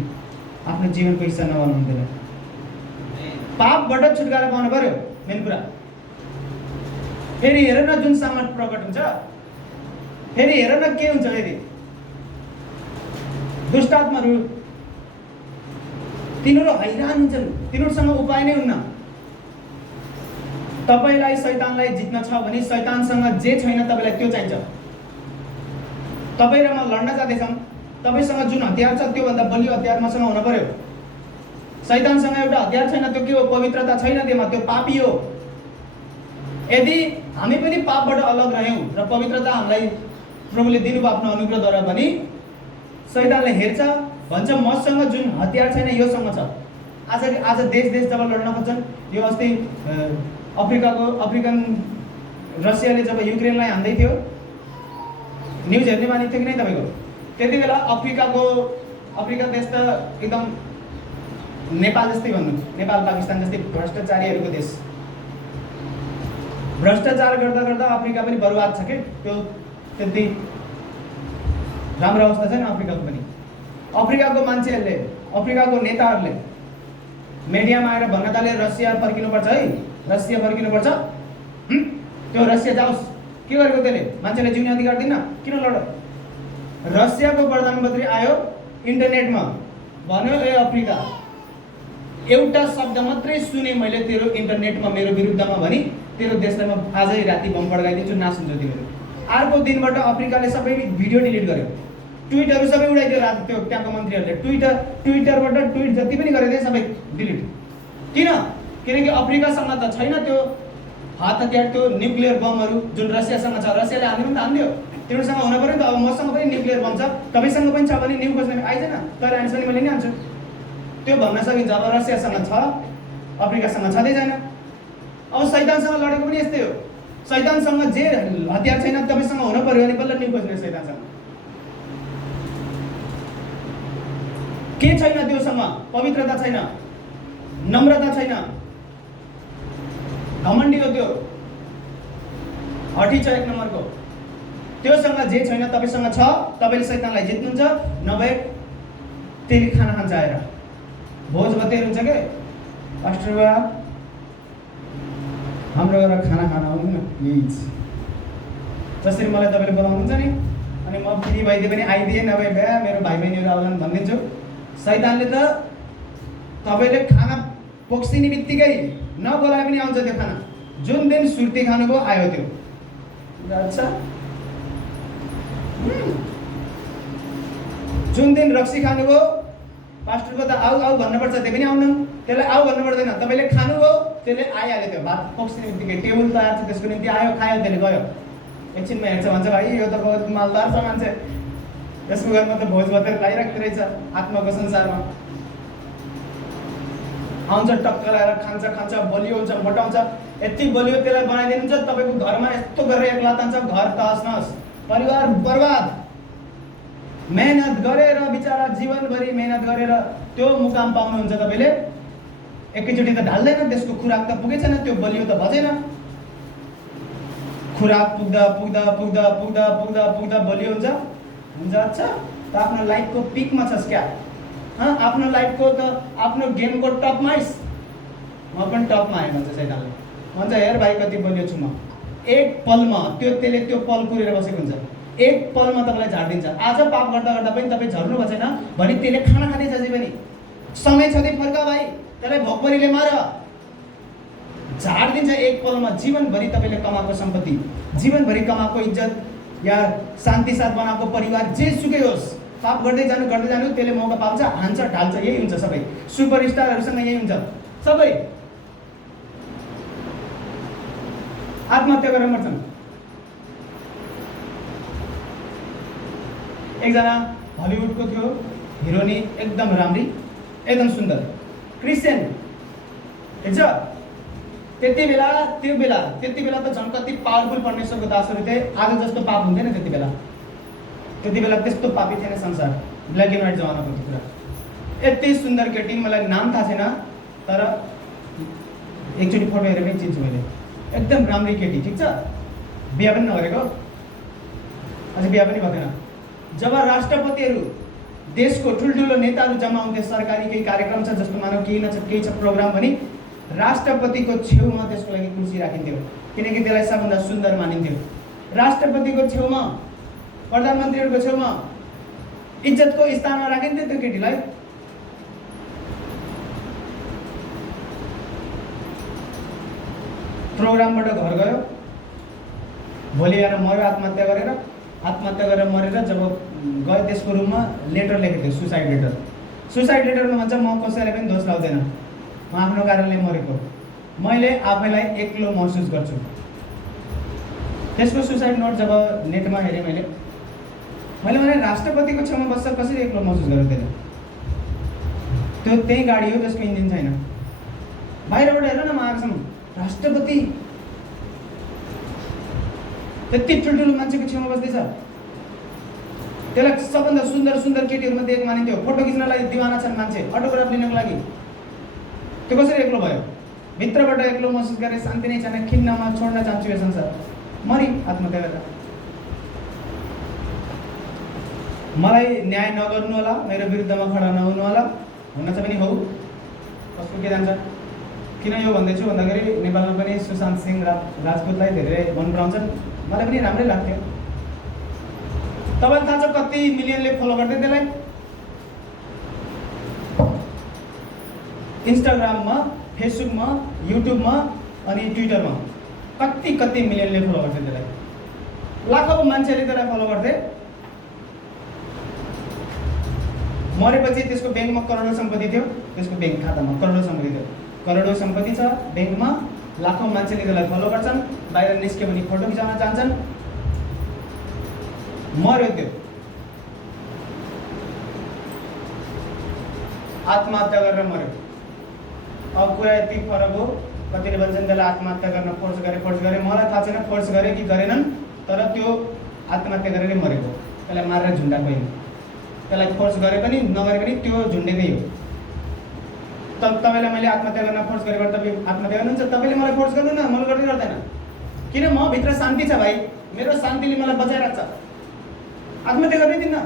आफ्नो जीवनको हिस्सा नबनाउनु त्यसलाई। पापबाट छुटकारा पाउनु पर्यो मेन कुरा। फेरि हेर न जुन सामर्थ प्रकट हुन्छ, फेरि हेर न के हुन्छ। फेरि दुष्टात्माहरू तिनीहरू हैरान हुन्छन्, तिनीहरूसँग उपाय नै हुन्न। तपाईँलाई शैतानलाई जित्न छ भने शैतानसँग जे छैन तपाईँलाई त्यो चाहिन्छ। तपाईँ र म लड्न जाँदैछौँ, तपाईँसँग जुन हतियार छ त्योभन्दा बलियो हतियार मसँग हुन पर्यो। शैतानसँग एउटा हतियार छैन, त्यो के हो? पवित्रता छैन त्योमा, त्यो पापी हो। यदि हामी पनि पापबाट अलग रह्यौँ र पवित्रता हामीलाई प्रभुले दिनुभयो आफ्नो अनुग्रहद्वारा पनि, शैतानले हेर्छ, भन्छ मसँग जुन हतियार छैन योसँग छ। आज देश जब लड्न खोज्छन्, यो अस्ति अफ्रिकन रसियाले जब युक्रेनलाई हान्दै थियो, न्युज हेर्ने बानी थियो कि नै तपाईँको? त्यति बेला अफ्रिका देश त एकदम नेपाल जस्तै भन्नु, नेपाल पाकिस्तान जस्तै भ्रष्टाचारीहरूको देश। भ्रष्टाचार गर्दा गर्दा अफ्रिका पनि बर्बाद छ के, त्यो त्यति राम्रो अवस्था छैन अफ्रिकाको पनि। अफ्रिकाको मान्छेहरूले, अफ्रिकाको नेताहरूले मिडियामा आएर भन्न थाले रसिया फर्किनुपर्छ है, रसिया फर्किनुपर्छ। त्यो रसिया जाओस्, के गरेको त्यसले? मान्छेले जिउने अधिकार दिन्न, किन लड? रसियाको प्रधानमन्त्री आयो इन्टरनेटमा भन्यो, ए अफ्रिका, एउटा शब्द मात्रै सुने मैले तेरो इन्टरनेटमा मेरो विरुद्धमा भनी तेरो देशलाई म आजै राति बम पड्काइदिन्छु, नाच्नुहुन्छ तिमीहरू। अर्को दिनबाट अफ्रिकाले सबै भिडियो डिलिट गर्यो, ट्विटहरू सबै उडाइदियो राति। त्यो त्यहाँको मन्त्रीहरूले ट्विटरबाट ट्विट जति पनि गरेको थिए सबै डिलिट। किन? किनकि अफ्रिकासँग त छैन त्यो हात हतियार, त्यो न्युक्लियर बमहरू जुन रसियासँग छ। रसियाले हान्दिनु पनि त हान्दियो, तिनीहरूसँग हुन पऱ्यो नि त। अब मसँग पनि न्युक्लियर बम छ, तपाईँसँग पनि छ भने न्यु खोज्ने आइदैन, तर आइन्छ भने मैले नि हान्छु। त्यो भन्न सकिन्छ। अब रसियासँग छ, अफ्रिकासँग छँदै छैन। अब शैतानसँग लडेको पनि यस्तै हो। शैतानसँग जे हतियार छैन तपाईँसँग हुन पऱ्यो भने बल्ल न्यु खोज्ने शैतानसँग। के छैन त्योसँग? पवित्रता छैन, नम्रता छैन, घमण्डी हो त्यो, हठी छ एक नम्बरको। त्योसँग जे छैन तपाईँसँग छ, तपाईँले शैतानलाई जित्नुहुन्छ। नभए त्यसले खाना खान्छ आएर भोज बतेर हुन्छ के, पास्टर बा हाम्रो गरेर खाना आउनु न प्लिज, जसरी मलाई तपाईँले बोलाउनुहुन्छ नि, अनि म दिदी भाइले पनि आइदिए, नभए भ्या मेरो भाइ बहिनीहरू आउलान् भनिदिन्छु। शैतानले त तपाईँले खाना पोक्सिने बित्तिकै नबोलाए पनि आउँछ त्यो खाना। जुन दिन सुर्ती खानुभयो आयो त्यो। अच्छा, जुन दिन रक्सी खानुभयो पास्टरको त आऊ आऊ भन्नुपर्छ, त्यो पनि आउनु, त्यसलाई आऊ भन्नु पर्दैन। तपाईँले खानुभयो त्यसले आइहाल्यो, त्यो भात पोक्सिने बित्तिकै टेबल तयार छ, त्यसको निम्ति आयो, खायो, त्यसले गयो। एकछिनमा हेर्छ, भन्छ भाइ यो त बहुत मालदार छ मान्छे, यसको घरमा त भोज भतेर लगाइराख्दो रहेछ आत्माको संसारमा। आउँछ टक्क लगाएर खान्छ, बलियो हुन्छ, मोटाउँछ, यति बलियो त्यसलाई बनाइदिनुहुन्छ। तपाईँको घरमा यस्तो गरेर एक लात हान्छ, घर तहस नहस, परिवार बर्बाद। मेहनत गरेर बिचारा जीवनभरि मेहनत गरेर त्यो मुकाम पाउनुहुन्छ तपाईँले, एकैचोटि त ढाल्दैन, त्यसको खुराक त पुगेको छैन, त्यो बलियो त भएन। खुराक पुग्दा पुग्दा पुग्दा पुग्दा पुग्दा पुग्दा बलियो हुन्छ। अच्छा त आफ्नो लाइफको पिकमा छस् क्या? आफ्नो लाइफको त आफ्नो गेमको टपमा आइस। म पनि टपमा आएँ भन्छ शैतानले। भन्छ हेर भाइ कति बलियो छु म। एक पलमा त्यसले त्यो पल कुरेर बसेको हुन्छ। एक पलमा तपाईँलाई झारिदिन्छ। आज पाप गर्दा गर्दा पनि तपाईँ झर्नु भएको छैन भने त्यसले खाना खाँदैछ अझै पनि। समय छँदै फर्का भाइ, त्यसलाई भोकभरीले मार, झारिदिन्छ एक पलमा। जीवनभरि तपाईँले कमाएको सम्पत्ति, जीवनभरि कमाएको इज्जत या शान्ति साथ बनाएको परिवार जे सुकै होस्, पाप गर्दै जानु त्यसले मौका पाउँछ, हान्छ, ढाल्छ। यही हुन्छ सबै सुपरस्टारहरूसँग, यही हुन्छ सबै। आत्महत्या गरेर मर्छन्। एकजना हलिउडको थियो हिरोनी, एकदम राम्री, एकदम सुन्दर, क्रिस्चियन। हेर्छ त्यति बेला त झन् कति पावरफुल परमेश्वरको दासहरू थिए। आज जस्तो पाप हुन्थेन त्यति बेला त्यस्तो पापी थिएन संसार। ब्ल्याक एन्ड व्हाइट जमानाको त्यो कुरा। यति सुन्दर केटी, मलाई नाम थाहा छैन तर एकचोटि फोटो हेरेर पनि चिन्छु मैले। एकदम राम्री केटी, ठिक छ, बिहा पनि नगरेको, अझै बिहा पनि भएन। जब राष्ट्रपतिहरू, देशको ठुल्ठुलो नेताहरू जम्मा हुन्थे, सरकारी केही कार्यक्रम छ जस्तो मानव केही छ प्रोग्राम भने राष्ट्रपतिको छेउमा त्यसको लागि कुर्सी राखिन्थ्यो, किनकि त्यसलाई सबभन्दा सुन्दर मानिन्थ्यो। राष्ट्रपतिको छेउमा, प्रधानमन्त्रीहरूको छेउमा इज्जतको स्थानमा राखिन्थ्यो त्यो केटीलाई। प्रोग्रामबाट घर गयो, भोलि आएर मऱ्यो आत्महत्या गरेर मरेर जब गयो त्यसको रुममा लेटर लेखेको थियो, सुसाइड लेटरमा भन्छ म कसैलाई पनि दोष लाउँदैन, म आफ्नो कारणले मरेको, मैले आफैलाई एक्लो महसुस गर्छु। त्यसको सुसाइड नोट जब नेटमा हेरेँ मैले भने राष्ट्रपतिको छेउमा बस्छ कसरी एक्लो महसुस गर्यो त्यसले? त्यो त्यही गाडी हो त्यसको इन्जिन छैन। बाहिरबाट हेर न महाराष्ट्रमा राष्ट्रपति त्यति ठुल्ठुलो मान्छेको छेउमा बस्दैछ। त्यसलाई सबभन्दा सुन्दर केटीहरूमध्ये एक मानिन्थ्यो। फोटो खिच्नलाई दिवाना छन् मान्छे, अटोग्राफ लिनको लागि। त्यो कसरी एक्लो भयो? भित्रबाट एक्लो महसुस गरे, शान्ति नै छैन, खिन्नमा छोड्न चाहन्छु यो संसार, मरि आत्महत्या गरेर। मलाई न्याय नगर्नु होला, मेरो विरुद्धमा खडा नहुनु होला, हुन चाहिँ पनि हौ, कसको के जान्छ। किन यो भन्दैछु भन्दाखेरि नेपालमा पनि सुशान्त सिंह राजपूतलाई धेरै मन पराउँछन्, मलाई पनि राम्रै लाग्थ्यो। तपाईँलाई थाहा छ कति मिलियनले फलो गर्थे त्यसलाई? इन्स्टाग्राममा, फेसबुकमा, युट्युबमा अनि ट्विटरमा कति मिलियनले फलो गर्थे त्यसलाई। लाखौँ मान्छेले त्यसलाई फलो गर्थे। मरेपछि त्यसको ब्याङ्कमा करोडौँ सम्पत्ति थियो, त्यसको ब्याङ्क खातामा करोडौँ सम्पत्ति थियो, करोडौँ सम्पत्ति छ ब्याङ्कमा। लाखौँ मान्छेले त्यसलाई फलो गर्छन्, बाहिर निस्क्यो भने फोटो खिचाउन चाहन्छन्। मर्यो त्यो, आत्महत्या गरेर मर्यो। अब कुरा यति फरक हो, कतिले भन्छन् त्यसलाई आत्महत्या गर्न फोर्स गरे। मलाई थाहा छैन फोर्स गरे कि गरेनन्, तर त्यो आत्महत्या गरेरै मरेको, त्यसलाई मारेर झुन्डाएको होइन। त्यसलाई फोर्स गरे पनि नगरे पनि त्यो झुन्डेकै हो। तपाईँलाई मैले आत्महत्या गर्न फोर्स गरेर तपाईँ आत्महत्या गर्नुहुन्छ? तपाईँले मलाई फोर्स गर्नु न, मैले गर्दैन। किन? म भित्र शान्ति छ भाइ, मेरो शान्तिले मलाई बचाइराख्छ। आत्महत्या गर्नै दिन्न।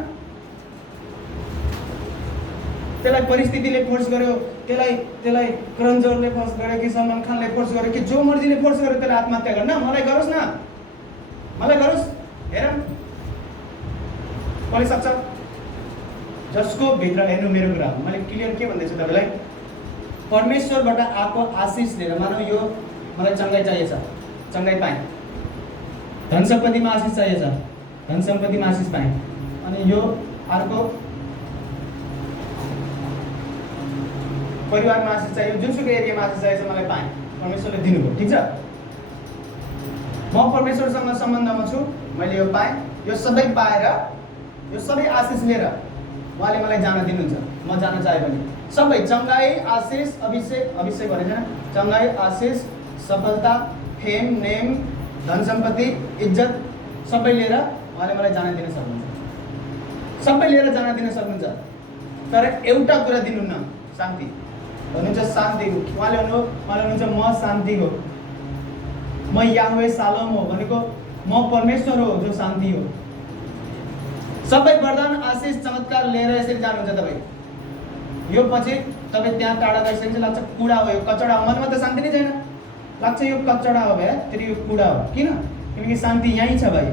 त्यसलाई परिस्थितिले फोर्स गर्यो, त्यसलाई करण जोहरले फोर्स गर्यो कि सलमान खानले फोर्स गर्यो कि जो मर्जीले फोर्स गर्यो त्यसलाई आत्महत्या गर्न, मलाई गरोस् न, मलाई गरोस्, हेरौँ कसले सक्छ। जसको भित्र हेर्नु, मेरो कुरा मैले क्लियर के भन्दैछु तपाईँलाई, परमेश्वरबाट आएको आशिष लिएर, मानौ यो मलाई चङ्गाइ चाहिएछ, चङ्गाइ पाएँ, धन सम्पत्तिमा आशिष चाहिएछ, धन सम्पत्तिमा आशिष पाएँ, अनि यो अर्को परिवारमा आशिष चाहियो, जुनसुकै एरियामा आशिष चाहिएछ मलाई पाएँ, परमेश्वरले दिनुभयो, ठिक छ। म परमेश्वरसँग सम्बन्धमा छु, मैले यो पाएँ, यो सबै पाएर, यो सबै आशिष लिएर उहाँले मलाई जान दिनुहुन्छ। म जान चाहे भने सबै चङ्गाई, आशिष, अभिषेक भने छैन, चङ्गाई, आशिष, सफलता, फेम, नेम, धन सम्पत्ति, इज्जत सबै लिएर उहाँले मलाई जान दिन सक्नुहुन्छ। सबै लिएर जान दिन सक्नुहुन्छ, तर एउटा कुरा दिनुहुन्न, शान्ति भन्नुहुन्छ। शान्ति हो उहाँले भन्नुहुन्छ म शान्ति हो, म याहवे शालोम हो भनेको म परमेश्वर हो जो शान्ति हो। सबै वरदान आशिष चमत्कार लिएर यसरी जानुहुन्छ तपाईँ, यो पछि तपाईँ त्यहाँ टाढा गइसकेपछि लाग्छ कुडा हो, यो कचडा हो, मनमा त शान्ति नै छैन, लाग्छ यो कचडा हो भए फेरि यो कुडा हो। किन? किनकि शान्ति यहीँ छ भाइ।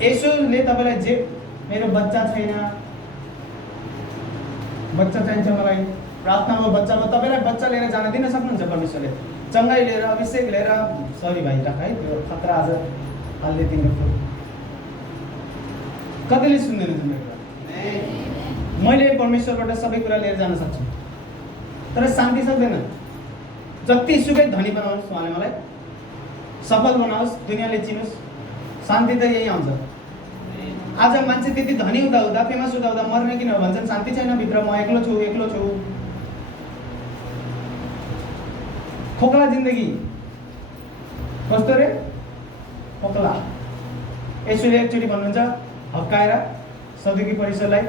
यसोले तपाईँलाई जे मेरो बच्चा छैन, बच्चा चाहिन्छ मलाई, प्रार्थनामा बच्चा भयो, तपाईँलाई बच्चा लिएर जान दिन सक्नुहुन्छ परमेश्वरले, चङ्गाई लिएर अभिषेक लिएर। सरी भाइ राख है, त्यो खतरा आज हाल्ने तिम्रो कतिले सुन्दैन मेरो कुरा। मैले परमेश्वरबाट सबै कुरा लिएर जान सक्छु, तर शान्ति सक्दैन। जतिसुकै धनी बनाओस् उहाँले मलाई, सफल बनाओस्, दुनियाँले चिनोस्, शान्ति त यही आउँछ। आज मान्छे त्यति धनी हुँदा हुँदा फेमस हुँदा हुँदा मर्ने किन भन्छन्? शान्ति छैन भित्र, म एक्लो छु एक्लो छु। खोक्ला जिन्दगी कस्तो रे? खोक्ला। यसोले एकचोटि भन्नुहुन्छ हप्काएर सदुकी परिषदलाई,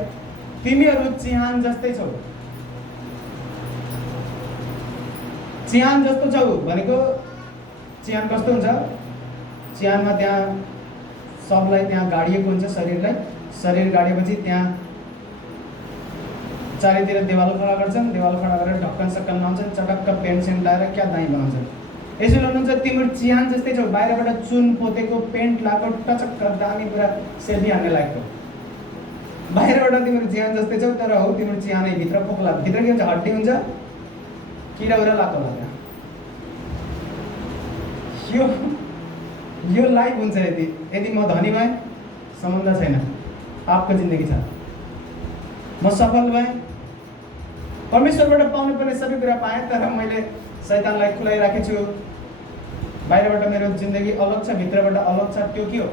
तिमीहरू चिहान जस्तै छौ। चिहान जस्तो छौ भनेको चिहान कस्तो हुन्छ? चिहानमा त्यहाँ सबलाई त्यहाँ गाडिएको हुन्छ, शरीर गाडिएपछि त्यहाँ चारैतिर देवाल खडा गर्छन्, देवाल खडा गरेर ढक्कन सक्कन लाउँछन्, चटक्क पेन्ट सेन्ट लगाएर क्या दाई बनाउँछन्। यसो भन्नुहुन्छ तिम्रो चिहान जस्तै छौ, बाहिरबाट चुन पोतेको पेन्ट लगाएको टचक्क दामी पुरा सेल्फी हान्ने लागेको, बाहिरबाट तिम्रो चिहान जस्तै छौ, तर हो तिम्रो चिहानै भित्र पोखला, भित्र के हुन्छ? हड्डी हुन्छ, किरा उरा लाग्छ। यो लाइफ हुन्छ। यदि म धनी भएँ सम्बन्ध छैन, पापको जिन्दगी छ। म सफल भएँ, परमेश्वरबाट पाउनु पर्ने सबै कुरा पाएँ, तर मैले शैतानलाई खुलाइराखेको छु। बाहिरबाट मेरो जिन्दगी अलग छ, भित्रबाट अलग छ। त्यो के हो?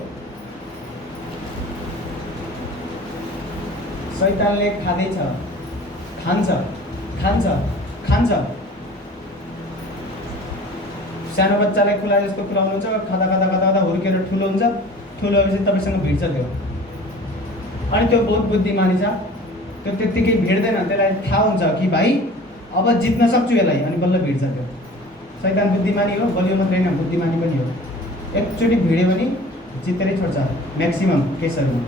शैतानले खाँदैछ, खान्छ खान्छ खान्छ। सानो बच्चालाई खुला जस्तो खुलाउनुहुन्छ, खाँदा खाँदा खाँदा खाँदा हुर्केर ठुलो हुन्छ, ठुलो भएपछि तपाईँसँग भिड्छ त्यो। अनि त्यो बहुत बुद्धिमानी छ, त्यो त्यत्तिकै भिड्दैन, त्यसलाई थाहा हुन्छ कि भाइ अब जित्न सक्छु यसलाई, अनि बल्ल भिड्छ त्यो। शैतान बुद्धिमानी हो, बलियो मात्रै होइन बुद्धिमानी पनि हो। एकचोटि भिड्यो भने जितेरै छोड्छ म्याक्सिमम केसहरूमा।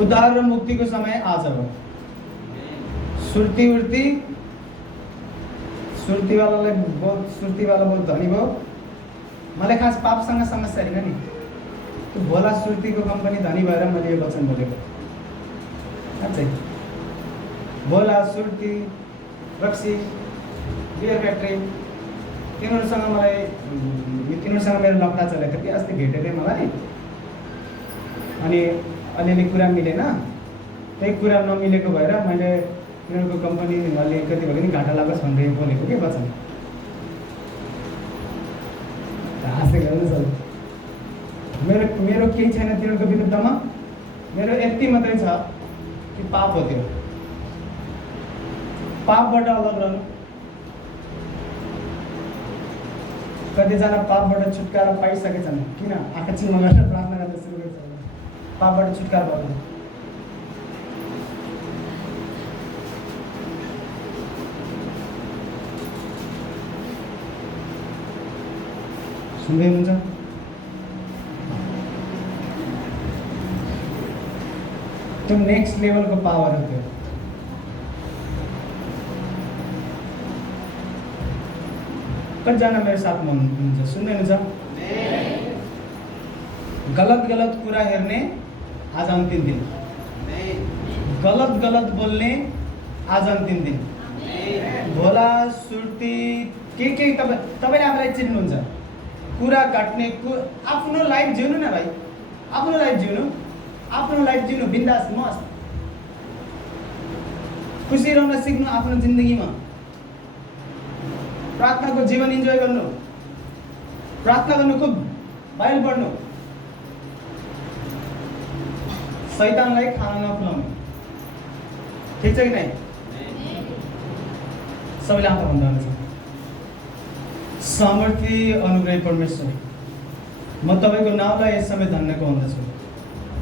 उद्धार र मुक्तिको समय आज हो। सुर्तीवालालाई बहुत धनी भयो। मलाई खास पापसँग समस्या होइन नि, त्यो भोला सुर्तीको कम्पनी धनी भएर मैले यो वचन बोलेको। अझै भोला, सुर्ती, रक्सी, बियर फ्याक्ट्री, तिनीहरूसँग मेरो लफडा चलेको थियो। अस्ति भेटेको थिएँ मलाई, अनि अलिअलि कुरा मिलेन, त्यही कुरा नमिलेको भएर मैले तिनीहरूको कम्पनी अलिकति भयो नि घाटा लागोस् भनेर बोलेको के वचन। हाँस्दै गर्नु सर, मेरो केही छैन तिनीहरूको विरुद्धमा, मेरो यति मात्रै छ कि पाप हो त्यो। पापबाट अलग रहनु। कतिजना पापबाट छुटकारा पाइसकेछन्, किन? आँखा चिम्मा गरेर प्रार्थना गर्न सुरु गर्छ, पापबाट छुटकारा पाउनु। सुन्दै हुनुहुन्छ? त्यो नेक्स्ट लेभलको पावर हो त्यो। कतिजना मेरो साथमा हुनुहुन्छ? सुन्दै हुनुहुन्छ? गलत कुरा हेर्ने आज अन्तिम दिन, गलत बोल्ने आज अन्तिम दिन। भोला सुर्ती के तपाईँले आफूलाई चिन्नुहुन्छ? कुरा काट्ने, आफ्नो लाइफ जिउनु न भाइ, आफ्नो लाइफ जिउनु बिन्दास मस्त, खुसी रहन सिक्नु आफ्नो जिन्दगीमा। प्रार्थनाको जीवन इन्जोय गर्नु, प्रार्थना गर्नु, खुब बाइबल पढ्नु, शैतानलाई खाना नखुलाउनु। ठिक छ कि नै? सबैले आँखा बन्द गर्नु। सामर्थ्य अनुग्रही परमेश्वर, म तपाईँको नामलाई यस समय धन्यवाद भन्दछु।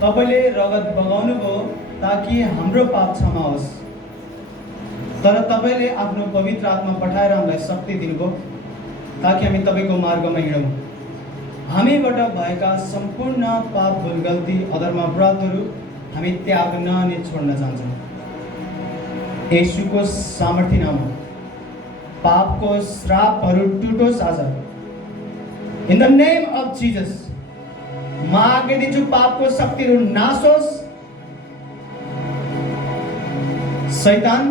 तपाईँले रगत बगाउनुभयो ताकि हाम्रो पाप क्षमा होस्। तर तपाईँले आफ्नो पवित्र आत्मा पठाएर हामीलाई शक्ति दिनुभयो ताकि हामी तपाईँको मार्गमा हिँडौँ। हामीबाट भएका सम्पूर्ण पाप, भुल, गल्ती, अधर्म, अपराधहरू हामी त्याग्न अनि छोड्न चाहन्छौँ। येशूको सामर्थ्य नाममा पापको श्रापहरू टुटोस् आज। In the name of Jesus म आज्ञा दिन्छु, पापको शक्तिहरू नाश होस्। शैतान,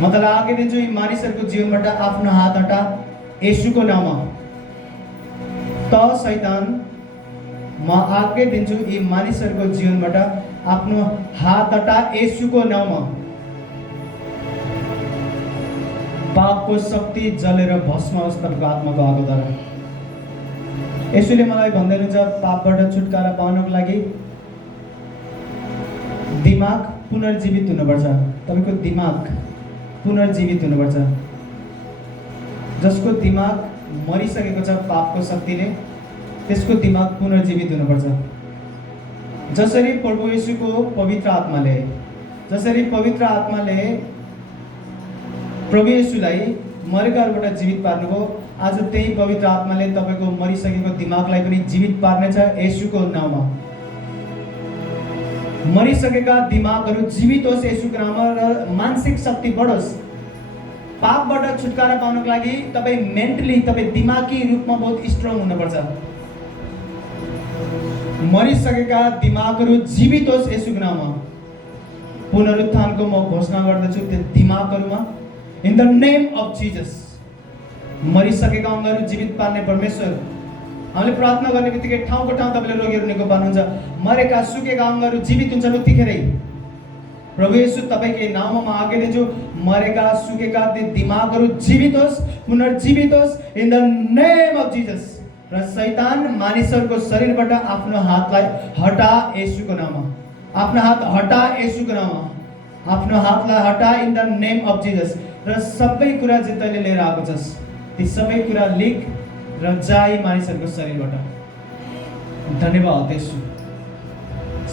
म तँलाई आज्ञा दिन्छु, यी मानिसहरूको जीवनबाट आफ्नो हात हटा येशूको नाममा। त शैतान, म आज्ञा दिन्छु, यी मानिसहरूको जीवनबाट आफ्नो हात हटा येशूको नाममा। पापको शक्ति जलेर भस्म होस् तपाईँको आत्माको आगोद्वारा। येशूले मलाई भन्दै हुनुहुन्छ, पापबाट छुटकारा पाउनको लागि दिमाग पुनर्जीवित हुनुपर्छ। तपाईँको दिमाग पुनर्जीवित हुनुपर्छ। जसको दिमाग मरिसकेको छ पापको शक्तिले, त्यसको दिमाग पुनर्जीवित हुनुपर्छ। जसरी प्रभु येशूको पवित्र आत्माले, जसरी पवित्र आत्माले प्रभु येशूलाई मरेकाहरूबाट जीवित पार्नुभयो, आज त्यही पवित्र आत्माले तपाईँको मरिसकेको दिमागलाई पनि जीवित पार्नेछ येशूको नाममा। मरिसकेका दिमागहरू जीवित होस् येशूको नाममा र मानसिक शक्ति बढोस्। पापबाट छुटकारा पाउनको लागि तपाईँ मेन्टली, तपाईँ दिमागी रूपमा बहुत स्ट्रङ हुनुपर्छ। मरिसकेका दिमागहरू जीवित होस् येशूको नाममा। पुनरुत्थानको म घोषणा गर्दछु त्यो दिमागहरूमा, in the name of Jesus. मरिसकेका अङ्गहरू जीवित पार्ने परमेश्वर, हामीले प्रार्थना गर्ने बित्तिकै ठाउँको ठाउँ तपाईँले रोगीहरू निको पार्नुहुन्छ। मरेका सुकेका अङ्गहरू जीवित हुन्छन् उत्तिखेरै। प्रभु येशू तपाईँकै नाममा म आज्ञा दिन्छु, मरेका सुकेका ती दिमागहरू जीवित होस्, पुनर्जीवित होस् in the name of Jesus. र शैतान, मानिसहरूको शरीरबाट आफ्नो हातलाई हटा येशूको नाममा। आफ्नो हात हटा येशूको नाममा। आफ्नो हातलाई हटा in the name of Jesus. र सबै कुरा जे तैँले लिएर आएको छस्, ती सबै कुरा लिक र जाई मानिसहरूको शरीरबाट। धन्यवाद येशू।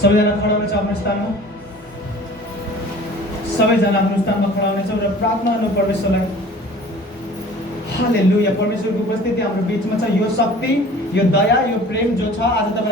सबैजना खडा हुनेछ आफ्नो स्थानमा। सबैजना आफ्नो स्थानमा खडा हुनेछौँ र प्रार्थना गर्नु परमेश्वरलाई। हालेलुया। परमेश्वरको उपस्थिति हाम्रो बिचमा छ। यो शक्ति, यो दया, यो प्रेम जो छ आज तपाईँ